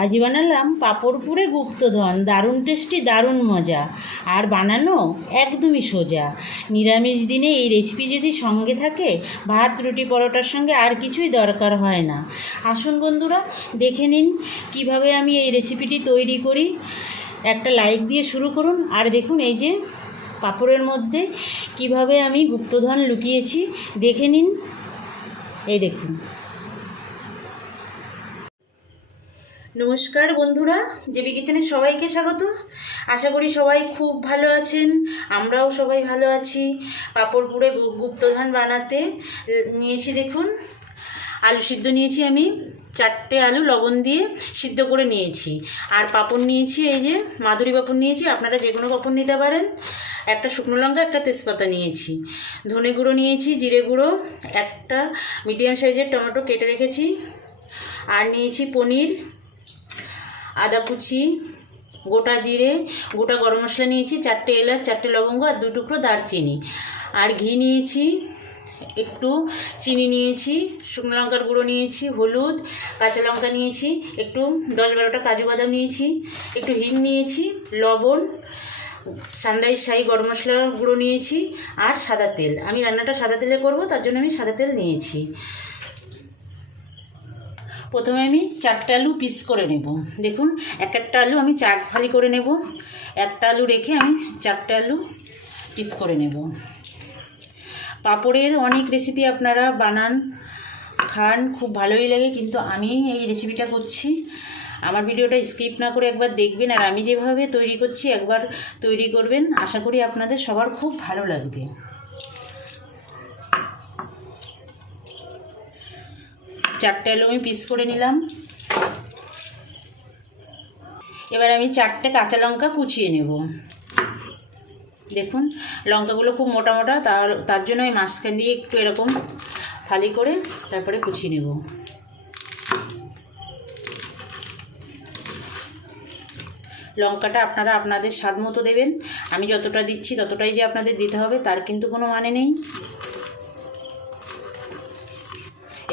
আজ বানালাম পাঁপড় পুরে গুপ্তধন, দারুণ টেস্টি, দারুণ মজা, আর বানানো একদমই সোজা। নিরামিষ দিনে এই রেসিপি যদি সঙ্গে থাকে, ভাত রুটি পরোটার সঙ্গে আর কিছুই দরকার হয় না। আসুন বন্ধুরা, দেখে নিন কিভাবে আমি এই রেসিপিটি তৈরি করি। একটা লাইক দিয়ে শুরু করুন। আর দেখুন এই যে পাঁপড়ের মধ্যে কিভাবে আমি গুপ্তধন লুকিয়েছি, দেখে নিন। এই দেখুন। নমস্কার বন্ধুরা, জেবি কিচেনে সবাইকে স্বাগত। আশা করি সবাই খুব ভালো আছেন, আমরাও সবাই ভালো আছি। পাঁপড় পুরে গুপ্তধন বানাতে নিয়েছি দেখুন, আলু সিদ্ধ নিয়েছি আমি 4টে আলু লবণ দিয়ে সিদ্ধ করে নিয়েছি। আর পাঁপড় নিয়েছি, এই যে মাধুরী পাঁপড় নিয়েছি, আপনারা যে কোনো পাঁপড় নিতে পারেন। একটা শুকনো লঙ্কা, একটা তেজপাতা নিয়েছি, ধনে গুঁড়ো নিয়েছি, জিরে গুঁড়ো, একটা মিডিয়াম সাইজের টমেটো কেটে রেখেছি, আর নিয়েছি পনির, আদা কুচি, গোটা জিরে, গোটা গরম মশলা নিয়েছি, 4টে এলাচ, 4টে লবঙ্গ, আর 2 টুকরো দারচিনি, আর ঘি নিয়েছি, একটু চিনি নিয়েছি, শুকনো লঙ্কার গুঁড়ো নিয়েছি, হলুদ, কাঁচা লঙ্কা নিয়েছি, একটু 10-12টা কাজু বাদাম নিয়েছি, একটু হিং নিয়েছি, লবণ, সানরাইজ শাহি গরম মশলার গুঁড়ো নিয়েছি, আর সাদা তেল। আমি রান্নাটা সাদা তেলে করব, তার জন্য আমি সাদা তেল নিয়েছি। প্রথমে আমি 4টে আলু পিস করে নেব। দেখুন, একটা আলু আমি 4 ফালি করে নেব। একটা আলু রেখে আমি 4টে আলু পিস করে নেব। পাঁপড়ের অনেক রেসিপি আপনারা বানান, খান, খুব ভালোই লাগে, কিন্তু আমি এই রেসিপিটা করছি। আমার ভিডিওটা স্কিপ না করে একবার দেখবেন, আর আমি যেভাবে তৈরি করছি একবার তৈরি করবেন। আশা করি আপনাদের সবার খুব ভালো লাগবে। চারটে আলু আমি পিস করে নিলাম। এবার আমি 4টে কাঁচা লঙ্কা কুচিয়ে নেব। দেখুন, লঙ্কাগুলো খুব মোটা মোটা, তার জন্য আমি মাঝখান দিয়ে একটু এরকম ফালি করে তারপরে কুচিয়ে নেব। লঙ্কাটা আপনারা আপনাদের স্বাদ মতো দেবেন। আমি যতটা দিচ্ছি ততটাই যে আপনাদের দিতে হবে তার কিন্তু কোনো মানে নেই।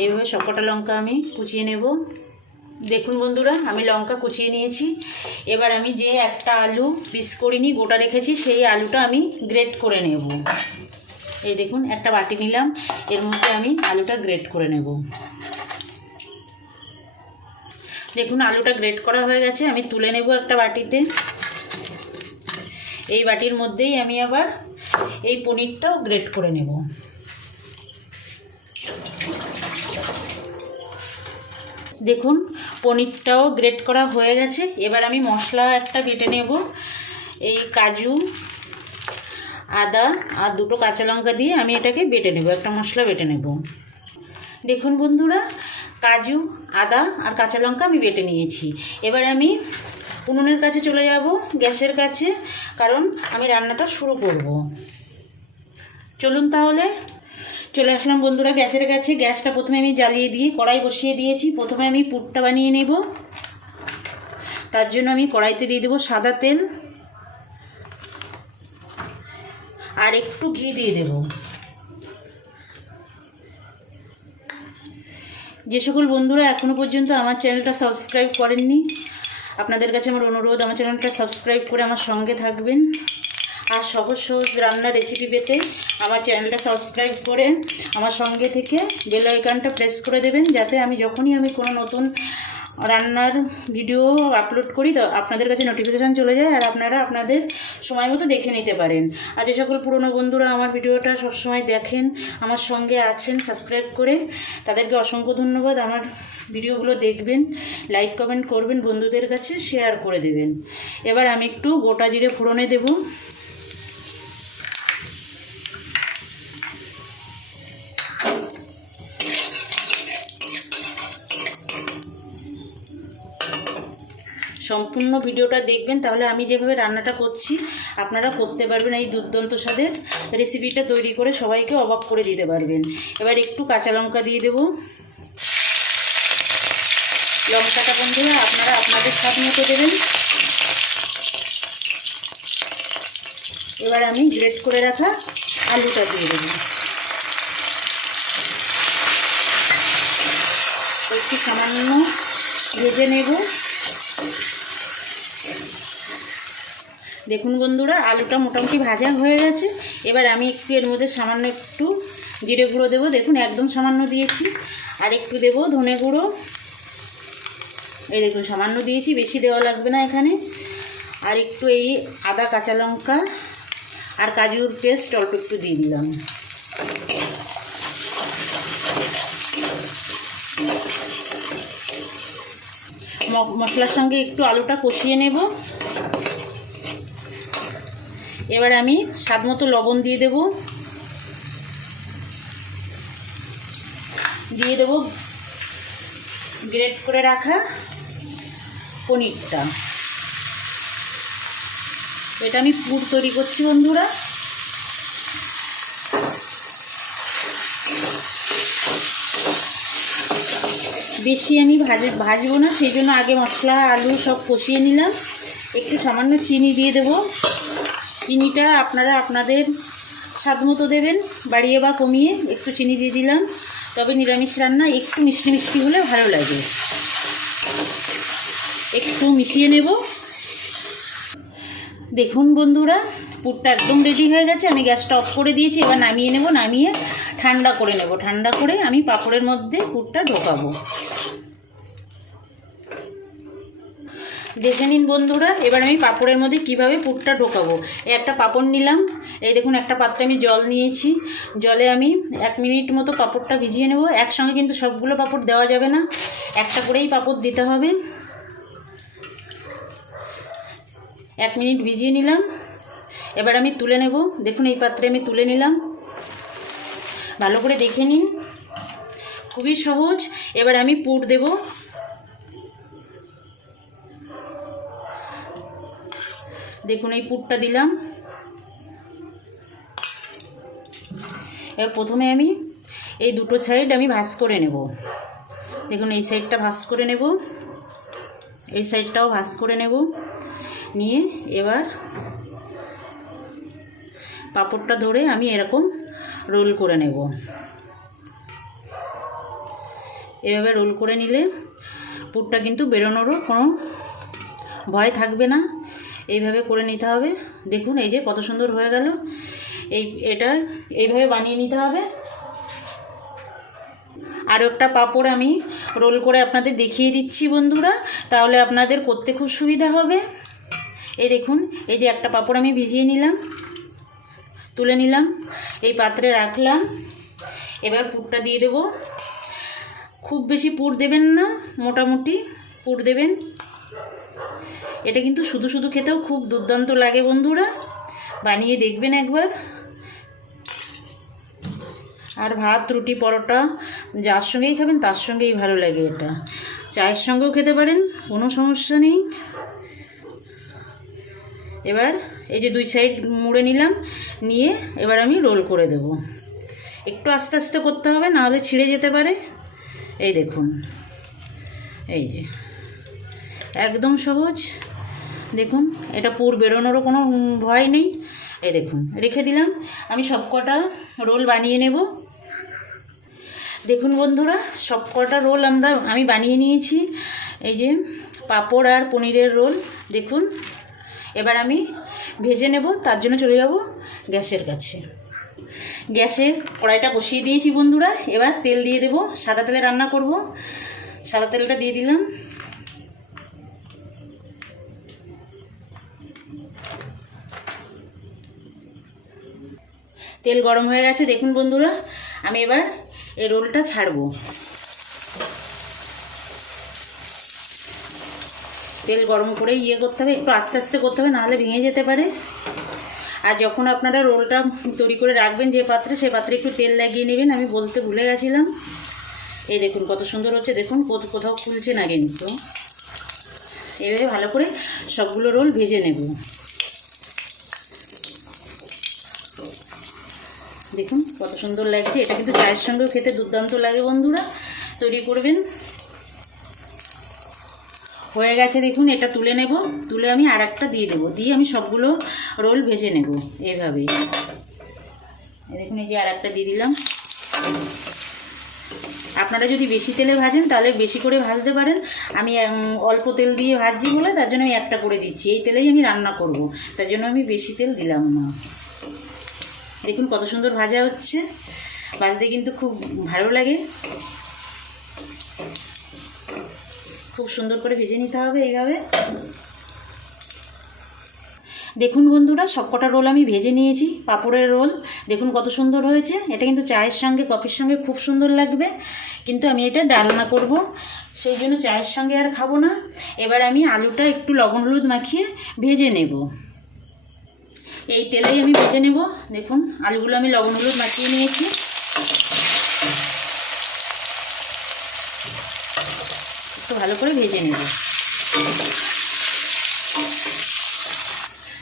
এইভাবে সবকটা লঙ্কা আমি কুচিয়ে নেব। দেখুন বন্ধুরা, আমি লঙ্কা কুচিয়ে নিয়েছি। এবার আমি যে একটা আলু পিস করিনি, গোটা রেখেছি, সেই আলুটা আমি গ্রেট করে নেব। এই দেখুন, একটা বাটি নিলাম, এর মধ্যে আমি আলুটা গ্রেট করে নেব। দেখুন, আলুটা গ্রেট করা হয়ে গেছে, আমি তুলে নেব একটা বাটিতে। এই বাটির মধ্যেই আমি আবার এই পনিরটাও গ্রেট করে নেব। দেখুন, পনিরটাও গ্রেট করা হয়ে গেছে। এবার আমি মশলা একটা বেটে নেব। এই কাজু, আদা আর 2টো কাঁচা লঙ্কা দিয়ে আমি এটাকে বেটে নেব, একটা মশলা বেটে নেব। দেখুন বন্ধুরা, কাজু, আদা আর কাঁচা লঙ্কা আমি বেটে নিয়েছি। এবার আমি উনুনের কাছে চলে যাব, গ্যাসের কাছে, কারণ আমি রান্নাটা শুরু করব। চলুন তাহলে। চলে আসলাম বন্ধুরা গ্যাসের কাছে। গ্যাসটা প্রথমে আমি জ্বালিয়ে দিয়ে কড়াই বসিয়ে দিয়েছি। প্রথমে আমি পুরটা বানিয়ে নেব। তার জন্য আমি কড়াইতে দিয়ে দেবো সাদা তেল, আর একটু ঘি দিয়ে দেব। যে সকল বন্ধুরা এখনও পর্যন্ত আমার চ্যানেলটা সাবস্ক্রাইব করেননি, আপনাদের কাছে আমার অনুরোধ, আমার চ্যানেলটা সাবস্ক্রাইব করে আমার সঙ্গে থাকবেন। আর সহজ সহজ রান্নার রেসিপি পেতে আমার চ্যানেলটা সাবস্ক্রাইব করে আমার সঙ্গে থেকে বেল আইকনটা প্রেস করে দেবেন, যাতে আমি যখনই আমি কোনো নতুন রান্নার ভিডিও আপলোড করি তো আপনাদের কাছে নোটিফিকেশান চলে যায়, আর আপনারা আপনাদের সময় মতো দেখে নিতে পারেন। আর যে সকল পুরনো বন্ধুরা আমার ভিডিওটা সবসময় দেখেন, আমার সঙ্গে আছেন সাবস্ক্রাইব করে, তাদেরকে অসংখ্য ধন্যবাদ। আমার ভিডিওগুলো দেখবেন, লাইক কমেন্ট করবেন, বন্ধুদের কাছে শেয়ার করে দেবেন। এবার আমি একটু গোটা জিরে ফোড়নে দেব। সম্পূর্ণ ভিডিওটা দেখবেন, তাহলে আমি যেভাবে রান্নাটা করছি আপনারা করতে পারবেন। এই দুর্দান্ত স্বাদের রেসিপিটা তৈরি করে সবাইকে অবাক করে দিতে পারবেন। এবার একটু কাঁচা লঙ্কা দিয়ে দেব। লঙ্কাটা বন্ধুরা আপনারা আপনাদের স্বাদ মতো দেবেন। এবার আমি গ্রেট করে রাখা আলুটা দিয়ে দেব। একটু সামান্য ভেজে নেব। দেখুন বন্ধুরা, আলুটা মোটামুটি ভাজা হয়ে গেছে। এবার আমি একটু এর মধ্যে সামান্য একটু জিরে গুঁড়ো দেবো। দেখুন একদম সামান্য দিয়েছি। আর একটু দেবো ধনে গুঁড়ো। এই দেখুন সামান্য দিয়েছি, বেশি দেওয়া লাগবে না এখানে। আর একটু এই আদা, কাঁচা লঙ্কা আর কাজুর পেস্ট অল্প একটু দিয়ে দিলাম। মশলার সঙ্গে একটু আলুটা কষিয়ে নেব। এবার আমি স্বাদ মতো লবণ দিয়ে দেব। দিয়ে দেব গ্রেট করে রাখা পনিরটা। এটা আমি পুর তৈরি করছি বন্ধুরা। বেশি আমি ভাজবো না, সেই জন্য আগে মশলা আলু সব কষিয়ে নিলাম। একটু সামান্য চিনি দিয়ে দেব। চিনিটা আপনারা আপনাদের স্বাদ মতো দেবেন, বাড়িয়ে বা কমিয়ে। একটু চিনি দিয়ে দিলাম। তবে নিরামিষ রান্না একটু মিষ্টি মিষ্টি হলে ভালো লাগে। একটু মিশিয়ে নেব। দেখুন বন্ধুরা, পুরটা একদম রেডি হয়ে গেছে। আমি গ্যাসটা অফ করে দিয়েছি। এবার নামিয়ে নেব। নামিয়ে ঠান্ডা করে নেব। ঠান্ডা করে আমি পাঁপড়ের মধ্যে পুরটা ঢোকাবো। দেখে নিন বন্ধুরা, এবার আমি পাঁপড়ের মধ্যে কিভাবে পুরটা ঢোকাবো। এই একটা পাঁপড় নিলাম। এই দেখুন একটা পাত্রে আমি জল নিয়েছি। জলে আমি 1 মিনিট মতো পাঁপড়টা ভিজিয়ে নেব। একসঙ্গে কিন্তু সবগুলো পাঁপড় দেওয়া যাবে না, একটা করেই পাঁপড় দিতে হবে। 1 মিনিট ভিজিয়ে নিলাম। এবার আমি তুলে নেব। দেখুন এই পাত্রে আমি তুলে নিলাম। ভালো করে দেখে নিন, খুবই সহজ। এবার আমি পুর দেব। দেখুন এই পুরটা দিলাম। এবার প্রথমে আমি এই দুটো সাইড আমি ভাঁজ করে নেব। দেখুন এই সাইডটা ভাঁজ করে নেব, এই সাইডটাও ভাঁজ করে নেব। নিয়ে এবার পাঁপড়টা ধরে আমি এরকম রোল করে নেব। এভাবে রোল করে নিলে পুরটা কিন্তু বেরোনোরও কোনো ভয় থাকবে না। এইভাবে করে নিতে হবে। দেখুন এই যে কত সুন্দর হয়ে গেল। এটা এইভাবে বানিয়ে নিতে হবে। আরও একটা পাঁপড় আমি রোল করে আপনাদের দেখিয়ে দিচ্ছি বন্ধুরা, তাহলে আপনাদের করতে খুব সুবিধা হবে। এই দেখুন এই যে একটা পাঁপড় আমি ভিজিয়ে নিলাম, তুলে নিলাম, এই পাত্রে রাখলাম। এবার পুরটা দিয়ে দেব। খুব বেশি পুর দেবেন না, মোটামুটি পুর দেবেন। এটা কিন্তু শুধু শুধু খেতেও খুব দুর্দান্ত লাগে বন্ধুরা, বানিয়ে দেখবেন একবার। আর ভাত, রুটি, পরোটা যার সঙ্গেই খাবেন তার সঙ্গেই ভালো লাগে। এটা চায়ের সঙ্গেও খেতে পারেন, কোনো সমস্যা নেই। এবার এই যে 2 সাইড মুড়ে নিলাম। নিয়ে এবার আমি রোল করে দেব। একটু আস্তে আস্তে করতে হবে, নাহলে ছিঁড়ে যেতে পারে। এই দেখুন এই যে একদম সহজ। দেখুন এটা পুর বেরোনোরও কোনো ভয় নেই। এই দেখুন রেখে দিলাম। আমি সবকটা রোল বানিয়ে নেব। দেখুন বন্ধুরা, সবকটা রোল আমি বানিয়ে নিয়েছি। এই যে পাঁপড় আর পনিরের রোল দেখুন। এবার আমি ভেজে নেব, তার জন্য চলে যাব গ্যাসের কাছে। গ্যাসে কড়াইটা বসিয়ে দিয়েছি বন্ধুরা। এবার তেল দিয়ে দেব। সাদা তেলে রান্না করব। সাদা তেলটা দিয়ে দিলাম। তেল গরম হয়ে গেছে। দেখুন বন্ধুরা, আমি এবার এই রোলটা ছাড়বো। তেল গরম করে করতে হবে, একটু আস্তে আস্তে করতে হবে, নাহলে ভেঙে যেতে পারে। আর যখন আপনারা রোলটা তৈরি করে রাখবেন যে পাত্রে, সেই পাত্রে একটু তেল লাগিয়ে নেবেন। আমি বলতে ভুলে গেছিলাম। এই দেখুন কত সুন্দর হচ্ছে। দেখুন কোথাও খুলছে না কিন্তু। এভাবে ভালো করে সবগুলো রোল ভেজে নেব। দেখুন কত সুন্দর লাগছে। এটা কিন্তু চায়ের সঙ্গেও খেতে দুর্দান্ত লাগে বন্ধুরা, তৈরি করবেন। হয়ে গেছে দেখুন, এটা তুলে নেব। তুলে আমি আর একটা দিয়ে দেবো। দিয়ে আমি সবগুলো রোল ভেজে নেব এইভাবেই। দেখুন এই যে আর একটা দিয়ে দিলাম। আপনারা যদি বেশি তেলে ভাজেন তাহলে বেশি করে ভাজতে পারেন। আমি অল্প তেল দিয়ে ভাজছি বলে তার জন্য আমি একটা করে দিচ্ছি, এই তেলেই আমি রান্না করব, তার জন্য আমি বেশি তেল দিলাম না। দেখুন কত সুন্দর ভাজা হচ্ছে, ভাজতে কিন্তু খুব ভালো লাগে। খুব সুন্দর করে ভেজে নিতে হবে এইভাবে। দেখুন বন্ধুরা, সবকটা রোল আমি ভেজে নিয়েছি, পাঁপড়ের রোল। দেখুন কত সুন্দর হয়েছে, এটা কিন্তু চায়ের সঙ্গে কফির সঙ্গে খুব সুন্দর লাগবে। কিন্তু আমি এটা ডালনা করব, সেই জন্য চায়ের সঙ্গে আর খাবো না। এবার আমি আলুটা একটু লবণ হলুদ মাখিয়ে ভেজে নেব, এই তেলেই আমি ভেজে নেব। দেখুন আলুগুলো আমি লবণ হলুদ মাখিয়ে নিয়েছি। একটু ভালো করে ভেজে নেব।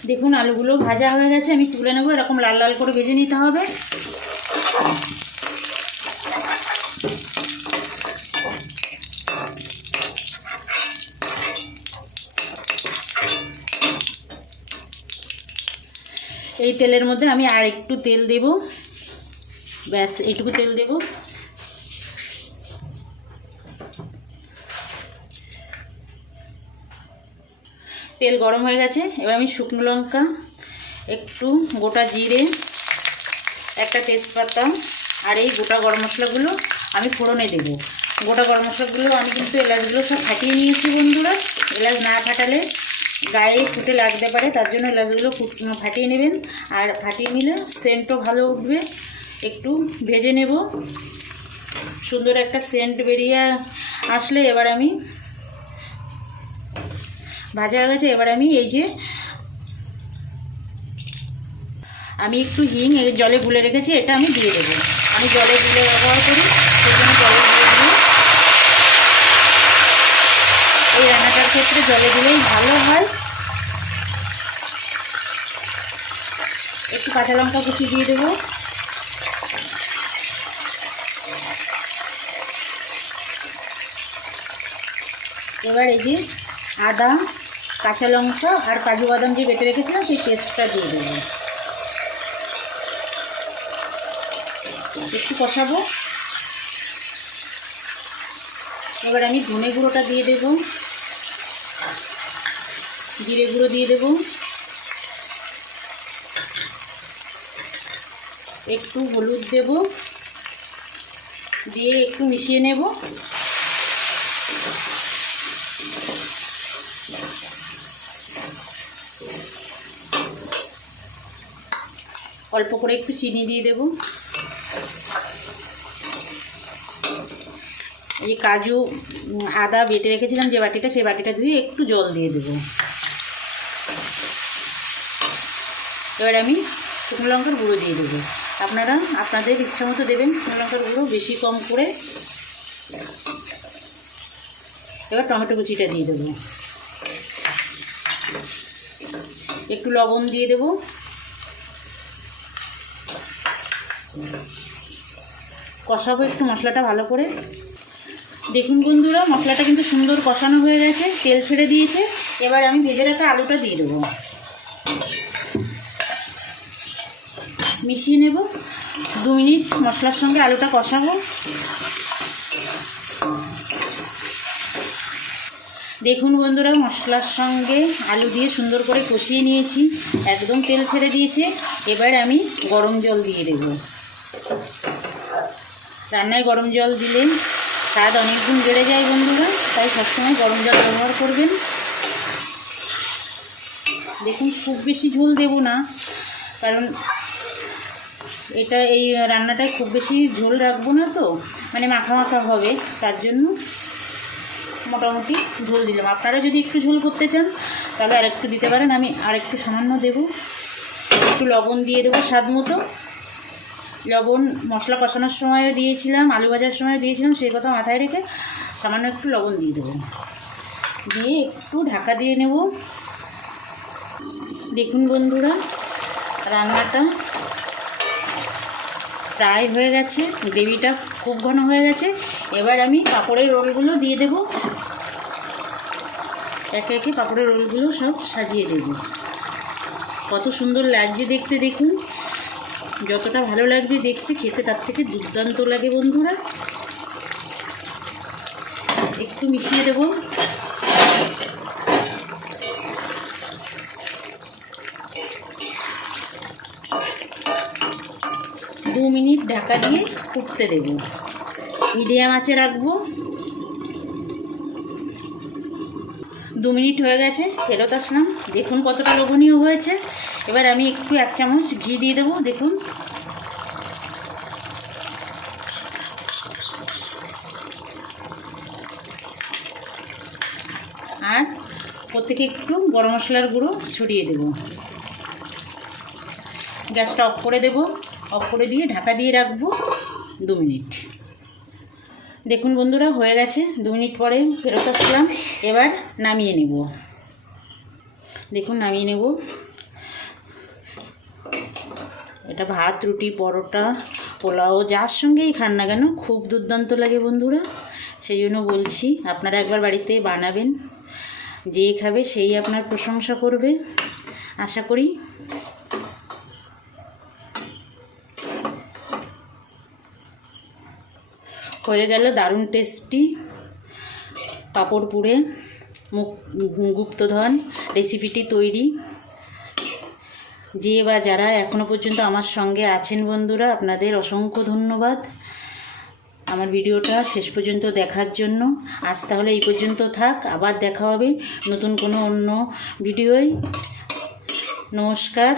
দেখুন আলুগুলো ভাজা হয়ে গেছে, আমি তুলে নেব। এরকম লাল লাল করে ভেজে নিতে হবে। এই তেলের মধ্যে আমি আর একটু তেল দেব, ব্যাস এইটুকু তেল দেব। তেল গরম হয়ে গেছে, এবার আমি শুকনো লঙ্কা, একটু গোটা জিরে, একটা তেজপাতা আর এই গোটা গরম মশলাগুলো আমি ফোড়নে দেবো। গোটা গরম মশলাগুলো আমি কিন্তু এলাচগুলো সব ফাটিয়ে নিয়েছি বন্ধুরা। এলাচ না ফাটালে গায়ে ফুটে লাগতে পারে, তার জন্য এলাচগুলো ফাটিয়ে নেবেন। আর ফাটিয়ে নিলে সেন্টও ভালো উঠবে। একটু ভেজে নেব, সুন্দর একটা সেন্ট বেরিয়ে আসলে এবার আমি ভাজা হয়ে গেছে। এবার আমি এই যে আমি একটু হিং এই জলে গুলে রেখেছি, এটা আমি দিয়ে দেবো। আমি জলে গুলে ব্যবহার করি, সেই জন্য জলে গুলে দিই। এই রান্নাটার ক্ষেত্রে জলে দিলেই ভালো হয়। একটু কাঁচা লঙ্কা কুচি দিয়ে দেবো। এবার এই যে আদা, কাঁচা লঙ্কা আর কাজু বাদাম যে বেটে রেখেছিলাম সেই পেস্টটা দিয়ে দেবো। একটু কষাবো। এবার আমি ধনে গুঁড়োটা দিয়ে দেব, জিরে গুঁড়ো দিয়ে দেব, একটু হলুদ দেব, দিয়ে একটু মিশিয়ে নেব। অল্প করে একটু চিনি দিয়ে দেব। এই কাজু আদা বেটে রেখেছিলাম যে বাটিটা, সেই বাটিটা ধুয়ে একটু জল দিয়ে দেব। এবার আমি শুকনো লঙ্কার গুঁড়ো দিয়ে দেবো। আপনারা আপনাদের ইচ্ছা মতো দেবেন শুকনো লঙ্কার গুঁড়ো, বেশি কম করে। এবার টমেটো কুচিটা দিয়ে দেবো, একটু লবণ দিয়ে দেব। কষাবো একটু মশলাটা ভালো করে। দেখুন বন্ধুরা, মশলাটা কিন্তু সুন্দর কষানো হয়ে গেছে, তেল ছেড়ে দিয়েছে। এবার আমি ভেজে রাখা আলুটা দিয়ে দেবো, মিশিয়ে নেব। 2 মিনিট মশলার সঙ্গে আলুটা কষাবো। দেখুন বন্ধুরা, মশলার সঙ্গে আলু দিয়ে সুন্দর করে কষিয়ে নিয়েছি, একদম তেল ছেড়ে দিয়েছে। এবার আমি গরম জল দিয়ে দেব। রান্নায় গরম জল দিলে স্বাদ অনেক গুণ বেড়ে যায় বন্ধুরা, তাই সবসময় গরম জল ব্যবহার করবেন। দেখুন খুব বেশি ঝোল দেব না, কারণ এই রান্নাটায় খুব বেশি ঝোল রাখবো না, তো মানে মাখা মাখা হবে, তার জন্য মোটামুটি ঝোল দিলাম। আপনারা যদি একটু ঝোল করতে চান তাহলে আরেকটু দিতে পারেন, আমি আরেকটু সামান্য দেব। একটু লবণ দিয়ে দেবো স্বাদ মতো। লবণ মশলা কষানোর সময়ও দিয়েছিলাম, আলু ভাজার সময় দিয়েছিলাম, সেই কথা মাথায় রেখে সামান্য একটু লবণ দিয়ে দেবো। দিয়ে একটু ঢাকা দিয়ে নেব। দেখুন বন্ধুরা, রান্নাটা প্রায় হয়ে গেছে, গ্রেভিটা খুব ঘন হয়ে গেছে। এবার আমি পাঁপড়ের রোলগুলো দিয়ে দেব, একে একে পাঁপড়ের রোলগুলো সব সাজিয়ে দেব। কত সুন্দর লাগছে দেখতে, দেখুন যতটা ভালো লাগছে দেখতে, খেতে তার থেকে দুর্দান্ত লাগে বন্ধুরা। একটু মিশিয়ে দেবো। দু মিনিট ঢাকা দিয়ে ফুটতে দেব, মিডিয়াম আঁচে রাখবো। 2 মিনিট হয়ে গেছে, ফেরত আসলাম। দেখুন কতটা লোভনীয় হয়েছে। এবার আমি একটু 1 চামচ ঘি দিয়ে দেবো। দেখুন আর প্রত্যেকে একটু গরম মশলার গুঁড়ো ছড়িয়ে দেব। গ্যাসটা অফ করে দেব, অফ করে দিয়ে ঢাকা দিয়ে রাখবো 2 মিনিট। দেখুন বন্ধুরা হয়ে গেছে, 2 মিনিট পরে ফেরত আসলাম। এবার নামিয়ে নেব। দেখুন নামিয়ে নেব। এটা ভাত, রুটি, পরোটা, পোলাও যার সঙ্গেই খান না কেন খুব দুর্দান্ত লাগে বন্ধুরা। সেই জন্য বলছি আপনারা একবার বাড়িতে বানাবেন, যেই খাবে সেই আপনার প্রশংসা করবে আশা করি। হয়ে গেল দারুণ টেস্টি পাঁপড় পুড়ে গুপ্তধন রেসিপিটি তৈরি। যে বা যারা এখনও পর্যন্ত আমার সঙ্গে আছেন বন্ধুরা, আপনাদের অসংখ্য ধন্যবাদ আমার ভিডিওটা শেষ পর্যন্ত দেখার জন্য। আজ তাহলে এই পর্যন্ত থাক, আবার দেখা হবে নতুন কোনো অন্য ভিডিওয়। নমস্কার।